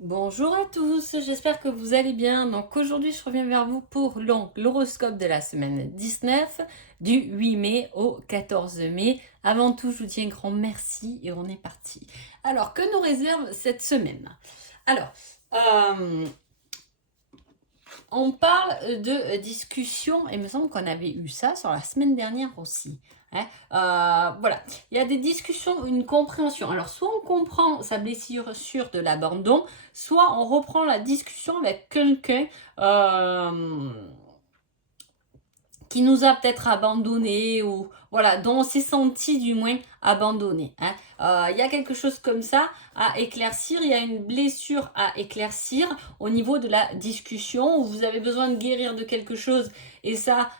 Bonjour à tous, j'espère que vous allez bien. Donc aujourd'hui, je reviens vers vous pour l'horoscope de la semaine 19 du 8 mai au 14 mai. Avant tout, je vous dis un grand merci et on est parti. Alors, que nous réserve cette semaine? Alors, euh, on parle de discussion, et il me semble qu'on avait eu ça sur la semaine dernière aussi. Hein. Voilà, il y a des discussions, une compréhension. Alors, soit on comprend sa blessure de l'abandon, soit on reprend la discussion avec quelqu'un qui nous a peut-être abandonné ou voilà, dont on s'est senti du moins abandonné. Hein. Il y a quelque chose comme ça à éclaircir, il y a une blessure à éclaircir au niveau de la discussion où vous avez besoin de guérir de quelque chose et ça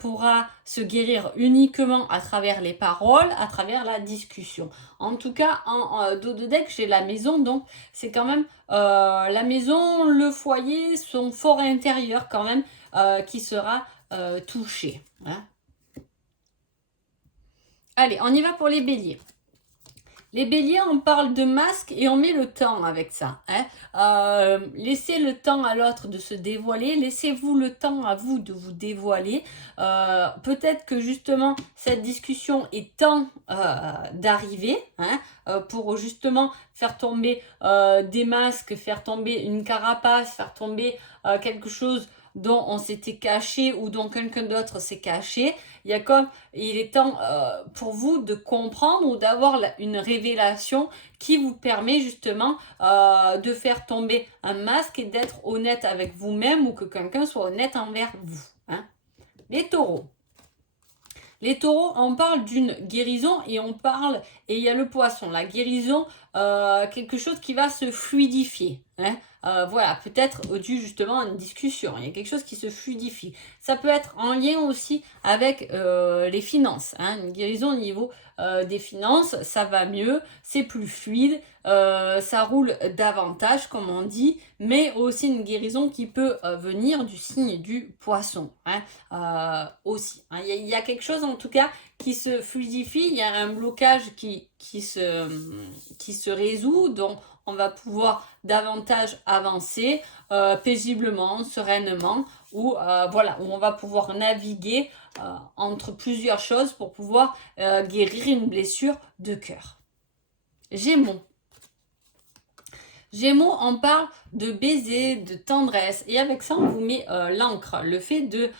pourra se guérir uniquement à travers les paroles, à travers la discussion. En tout cas, en dos de deck, j'ai la maison, donc c'est quand même la maison, le foyer, son fort intérieur quand même qui sera touché. Hein. Allez, on y va pour les béliers. Les béliers, on parle de masque et on met le temps avec ça. Hein. Laissez le temps à l'autre de se dévoiler, laissez-vous le temps à vous de vous dévoiler. Peut-être que justement cette discussion est temps d'arriver pour justement faire tomber des masques, faire tomber une carapace, faire tomber quelque chose dont on s'était caché ou dont quelqu'un d'autre s'est caché. Il est temps pour vous de comprendre ou d'avoir une révélation qui vous permet justement de faire tomber un masque et d'être honnête avec vous-même ou que quelqu'un soit honnête envers vous. Hein. Les taureaux. Les taureaux, on parle d'une guérison et il y a le poisson, la guérison, quelque chose qui va se fluidifier. Hein. Voilà, peut-être dû justement à une discussion, il y a quelque chose qui se fluidifie. Ça peut être en lien aussi avec les finances, hein. Une guérison au niveau des finances, ça va mieux, c'est plus fluide, ça roule davantage comme on dit, mais aussi une guérison qui peut venir du signe du poisson. Hein. Aussi. Hein. Il y a quelque chose en tout cas qui se fluidifie, il y a un blocage qui se résout, donc on va pouvoir davantage avancer paisiblement, sereinement, où on va pouvoir naviguer entre plusieurs choses pour pouvoir guérir une blessure de cœur. Gémeaux. Gémeaux, on parle de baiser, de tendresse. Et avec ça, on vous met l'ancre. Le fait de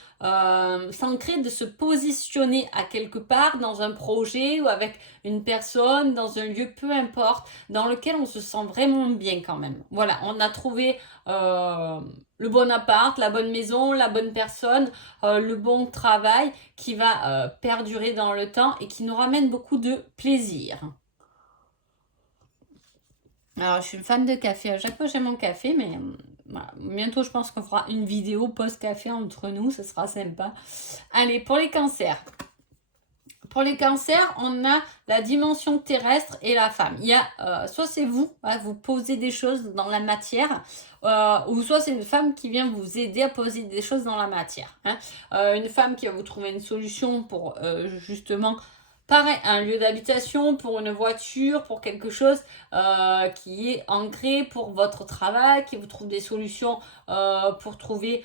s'ancrer, de se positionner à quelque part dans un projet ou avec une personne, dans un lieu, peu importe, dans lequel on se sent vraiment bien quand même. Voilà, on a trouvé le bon appart, la bonne maison, la bonne personne, le bon travail qui va perdurer dans le temps et qui nous ramène beaucoup de plaisir. Alors, je suis une fan de café. À chaque fois, j'ai mon café, mais voilà. Bientôt, je pense qu'on fera une vidéo post-café entre nous. Ce sera sympa. Allez, pour les cancers. Pour les cancers, on a la dimension terrestre et la femme. Il y a, soit c'est vous, vous posez des choses dans la matière, ou soit c'est une femme qui vient vous aider à poser des choses dans la matière. Hein. Une femme qui va vous trouver une solution pour justement pareil, un lieu d'habitation, pour une voiture, pour quelque chose qui est ancré pour votre travail, qui vous trouve des solutions pour trouver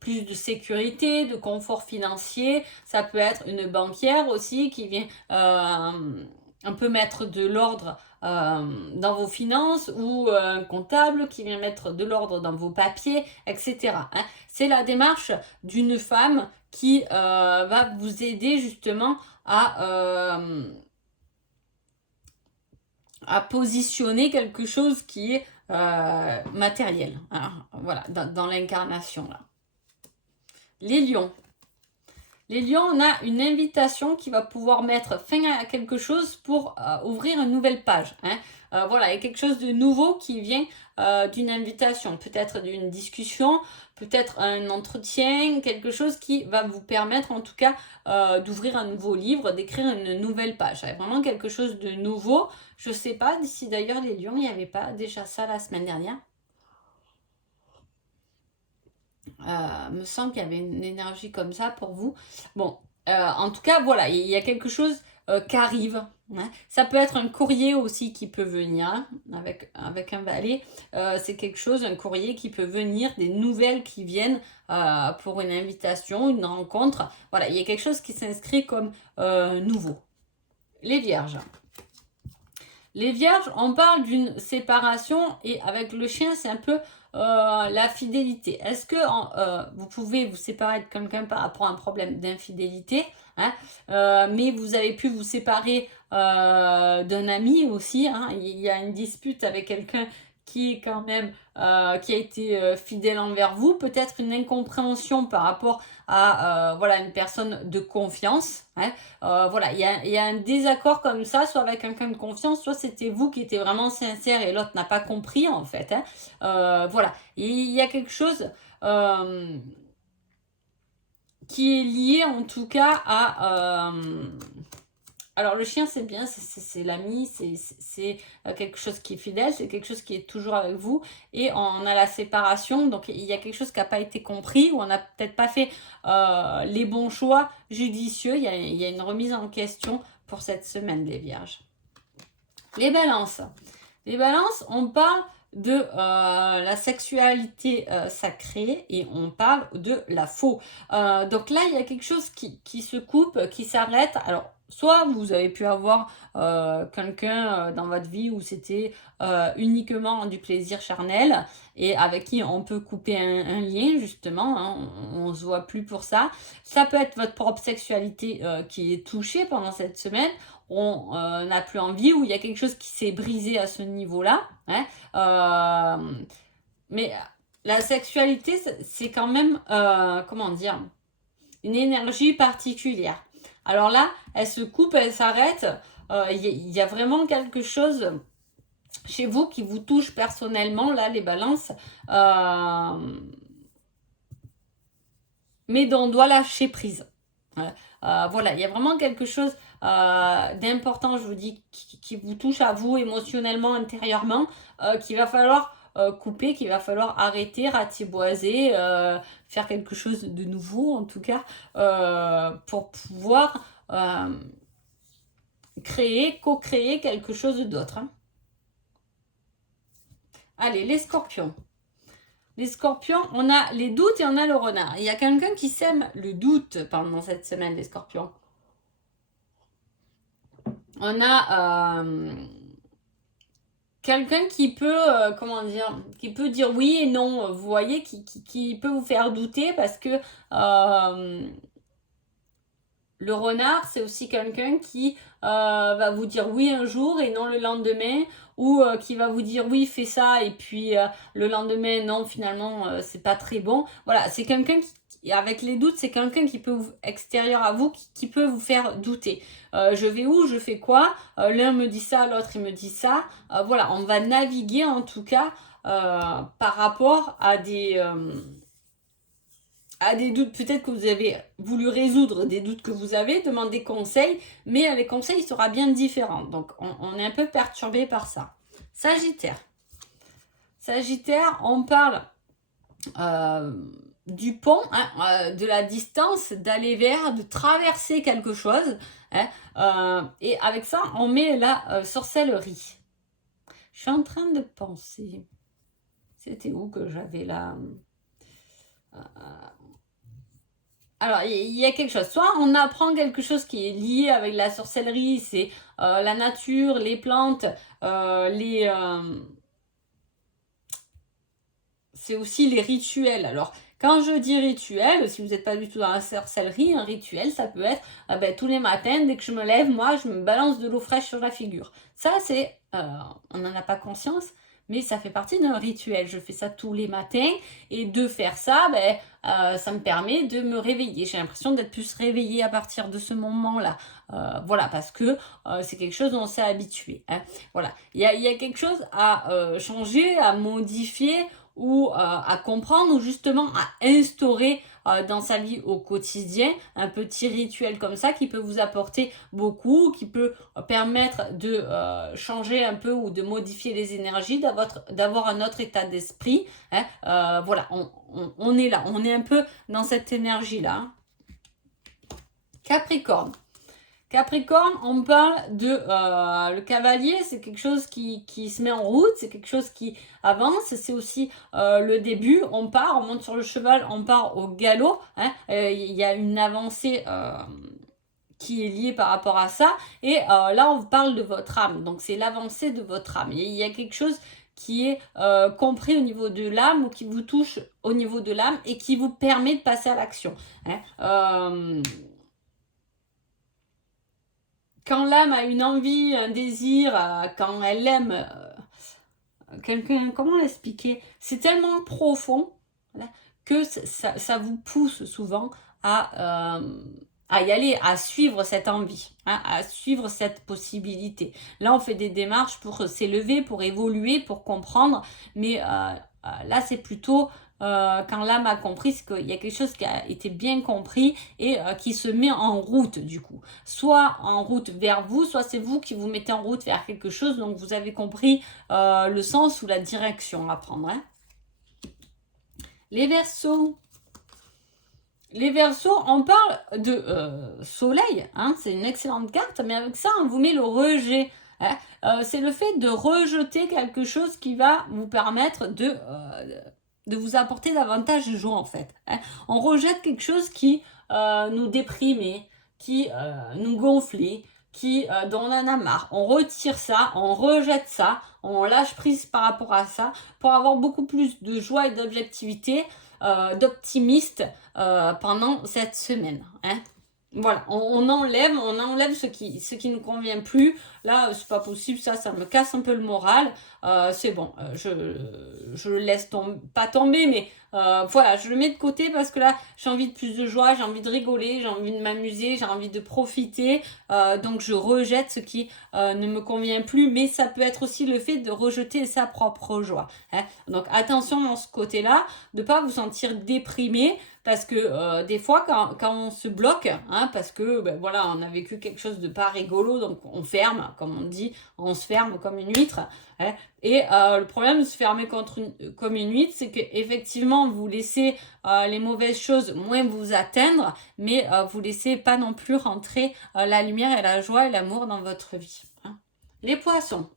plus de sécurité, de confort financier. Ça peut être une banquière aussi qui vient un peu mettre de l'ordre dans vos finances ou un comptable qui vient mettre de l'ordre dans vos papiers, etc. Hein. C'est la démarche d'une femme qui va vous aider justement à positionner quelque chose qui est matériel. Alors, voilà, dans l'incarnation là. Les lions. Les lions, on a une invitation qui va pouvoir mettre fin à quelque chose pour ouvrir une nouvelle page. Hein. Voilà, il y a quelque chose de nouveau qui vient d'une invitation, peut-être d'une discussion, peut-être un entretien, quelque chose qui va vous permettre en tout cas d'ouvrir un nouveau livre, d'écrire une nouvelle page. C'est vraiment quelque chose de nouveau. Je ne sais pas si d'ailleurs les lions, il n'y avait pas déjà ça la semaine dernière. Me semble qu'il y avait une énergie comme ça pour vous. Bon, en tout cas, voilà, il y a quelque chose qui arrive. Hein. Ça peut être un courrier aussi qui peut venir, hein, avec un valet. C'est quelque chose, un courrier qui peut venir, des nouvelles qui viennent pour une invitation, une rencontre. Voilà, il y a quelque chose qui s'inscrit comme nouveau. Les vierges. Les vierges, on parle d'une séparation et avec le chien, c'est un peu la fidélité. Est-ce que vous pouvez vous séparer de quelqu'un par rapport à un problème d'infidélité, hein, mais vous avez pu vous séparer d'un ami aussi, hein, il y a une dispute avec quelqu'un qui est quand même qui a été fidèle envers vous, peut-être une incompréhension par rapport à voilà, une personne de confiance, hein. Voilà, il y a un désaccord comme ça, soit avec quelqu'un de confiance, soit c'était vous qui étiez vraiment sincère et l'autre n'a pas compris en fait, hein. Voilà, et il y a quelque chose qui est lié en tout cas à alors le chien c'est bien, c'est l'ami, c'est quelque chose qui est fidèle, c'est quelque chose qui est toujours avec vous et on a la séparation, donc il y a quelque chose qui n'a pas été compris ou on n'a peut-être pas fait les bons choix judicieux, il y a une remise en question pour cette semaine les vierges. Les balances. Les balances, on parle de la sexualité sacrée et on parle de la faux. Donc là, il y a quelque chose qui se coupe, qui s'arrête. Alors, soit vous avez pu avoir quelqu'un dans votre vie où c'était uniquement du plaisir charnel et avec qui on peut couper un lien justement, hein, on ne se voit plus pour ça. Ça peut être votre propre sexualité qui est touchée pendant cette semaine. On n'a plus envie ou il y a quelque chose qui s'est brisé à ce niveau-là. Hein. Mais la sexualité, c'est quand même, comment dire, une énergie particulière. Alors là, elle se coupe, elle s'arrête. Il y a vraiment quelque chose chez vous qui vous touche personnellement, là, les balances. Mais dont on doit lâcher prise. Voilà, il y a vraiment quelque chose d'important, je vous dis, qui vous touche à vous émotionnellement, intérieurement, qu'il va falloir couper, qu'il va falloir arrêter, ratiboiser, faire quelque chose de nouveau en tout cas, pour pouvoir créer, co-créer quelque chose d'autre. Hein. Allez, les scorpions. Les scorpions, on a les doutes et on a le renard. Il y a quelqu'un qui sème le doute pendant cette semaine, les scorpions. On a quelqu'un qui peut, comment dire, qui peut dire oui et non. Vous voyez, qui peut vous faire douter parce que le renard, c'est aussi quelqu'un qui va vous dire oui un jour et non le lendemain, ou qui va vous dire oui, fais ça, et puis le lendemain, non, finalement, c'est pas très bon. Voilà, c'est quelqu'un qui, avec les doutes, c'est quelqu'un qui peut extérieur à vous, qui peut vous faire douter. Je vais où, je fais quoi, l'un me dit ça, l'autre il me dit ça. Voilà, on va naviguer en tout cas par rapport à des doutes, peut-être que vous avez voulu résoudre des doutes que vous avez, demander conseil, mais les conseils sera bien différents. Donc, on est un peu perturbé par ça. Sagittaire. Sagittaire, on parle du pont, hein, de la distance, d'aller vers, de traverser quelque chose. Hein, et avec ça, on met la sorcellerie. Je suis en train de penser. C'était où que j'avais la... Alors, il y a quelque chose. Soit on apprend quelque chose qui est lié avec la sorcellerie, c'est la nature, les plantes, c'est aussi les rituels. Alors, quand je dis rituel, si vous n'êtes pas du tout dans la sorcellerie, un rituel, ça peut être tous les matins, dès que je me lève, moi, je me balance de l'eau fraîche sur la figure. Ça, c'est, on n'en a pas conscience, mais ça fait partie d'un rituel. Je fais ça tous les matins et de faire ça, ça me permet de me réveiller. J'ai l'impression d'être plus réveillée à partir de ce moment-là. Voilà, parce que c'est quelque chose dont on s'est habitué. Hein. Voilà, il y a quelque chose à changer, à modifier ou à comprendre ou justement à instaurer dans sa vie au quotidien un petit rituel comme ça qui peut vous apporter beaucoup, qui peut permettre de changer un peu ou de modifier les énergies, d'avoir un autre état d'esprit. Hein. Voilà, on est là, on est un peu dans cette énergie-là. Hein. Capricorne. Capricorne, on parle de le cavalier, c'est quelque chose qui se met en route, c'est quelque chose qui avance, c'est aussi le début, on part, on monte sur le cheval, on part au galop, hein, il y a une avancée qui est liée par rapport à ça, et là on parle de votre âme, donc c'est l'avancée de votre âme, il y a quelque chose qui est compris au niveau de l'âme ou qui vous touche au niveau de l'âme et qui vous permet de passer à l'action, hein. Quand l'âme a une envie, un désir, quand elle aime quelqu'un, comment l'expliquer? C'est tellement profond que ça vous pousse souvent à y aller, à suivre cette envie, hein, à suivre cette possibilité. Là, on fait des démarches pour s'élever, pour évoluer, pour comprendre, mais là, c'est plutôt quand l'âme a compris qu'il y a quelque chose qui a été bien compris et qui se met en route du coup. Soit en route vers vous, soit c'est vous qui vous mettez en route vers quelque chose, donc vous avez compris le sens ou la direction à prendre, hein. Les Verseaux. Les Verseaux, on parle de soleil, hein, c'est une excellente carte, mais avec ça, on vous met le rejet. Hein. C'est le fait de rejeter quelque chose qui va vous permettre de vous apporter davantage de joie, en fait. Hein. On rejette quelque chose qui nous déprimait, qui nous gonflait, dont on en a marre. On retire ça, on rejette ça, on lâche prise par rapport à ça pour avoir beaucoup plus de joie et d'objectivité, d'optimiste pendant cette semaine. Hein. Voilà, on enlève ce qui ne convient plus. Là, c'est pas possible, ça me casse un peu le moral. C'est bon, je le laisse pas tomber, mais voilà, je le mets de côté parce que là, j'ai envie de plus de joie, j'ai envie de rigoler, j'ai envie de m'amuser, j'ai envie de profiter. Donc, je rejette ce qui ne me convient plus, mais ça peut être aussi le fait de rejeter sa propre joie. Hein. Donc, attention dans ce côté-là, de pas vous sentir déprimé. Parce que des fois, quand on se bloque, hein, parce que voilà, on a vécu quelque chose de pas rigolo, donc on ferme, comme on dit, on se ferme comme une huître. Hein, et le problème de se fermer comme une huître, c'est qu'effectivement, vous laissez les mauvaises choses moins vous atteindre, mais vous laissez pas non plus rentrer la lumière et la joie et l'amour dans votre vie. Hein. Les poissons.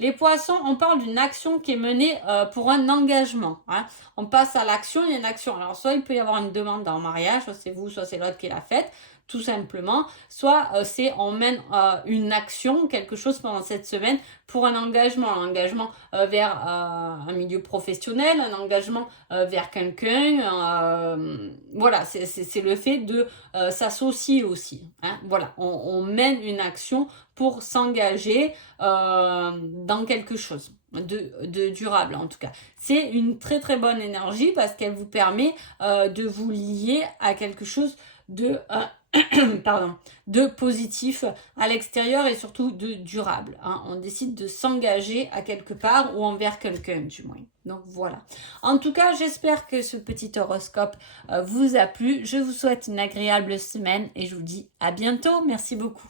Les poissons, on parle d'une action qui est menée pour un engagement. Hein. On passe à l'action, il y a une action. Alors, soit il peut y avoir une demande en mariage, soit c'est vous, soit c'est l'autre qui l'a faite, tout simplement. Soit on mène une action, quelque chose pendant cette semaine pour un engagement vers un milieu professionnel, un engagement vers quelqu'un. Voilà, c'est le fait de s'associer aussi. Hein. Voilà, on mène une action pour s'engager dans quelque chose de durable en tout cas. C'est une très très bonne énergie parce qu'elle vous permet de vous lier à quelque chose de de positif à l'extérieur et surtout de durable. Hein. On décide de s'engager à quelque part ou envers quelqu'un du moins. Donc voilà. En tout cas, j'espère que ce petit horoscope vous a plu. Je vous souhaite une agréable semaine et je vous dis à bientôt. Merci beaucoup.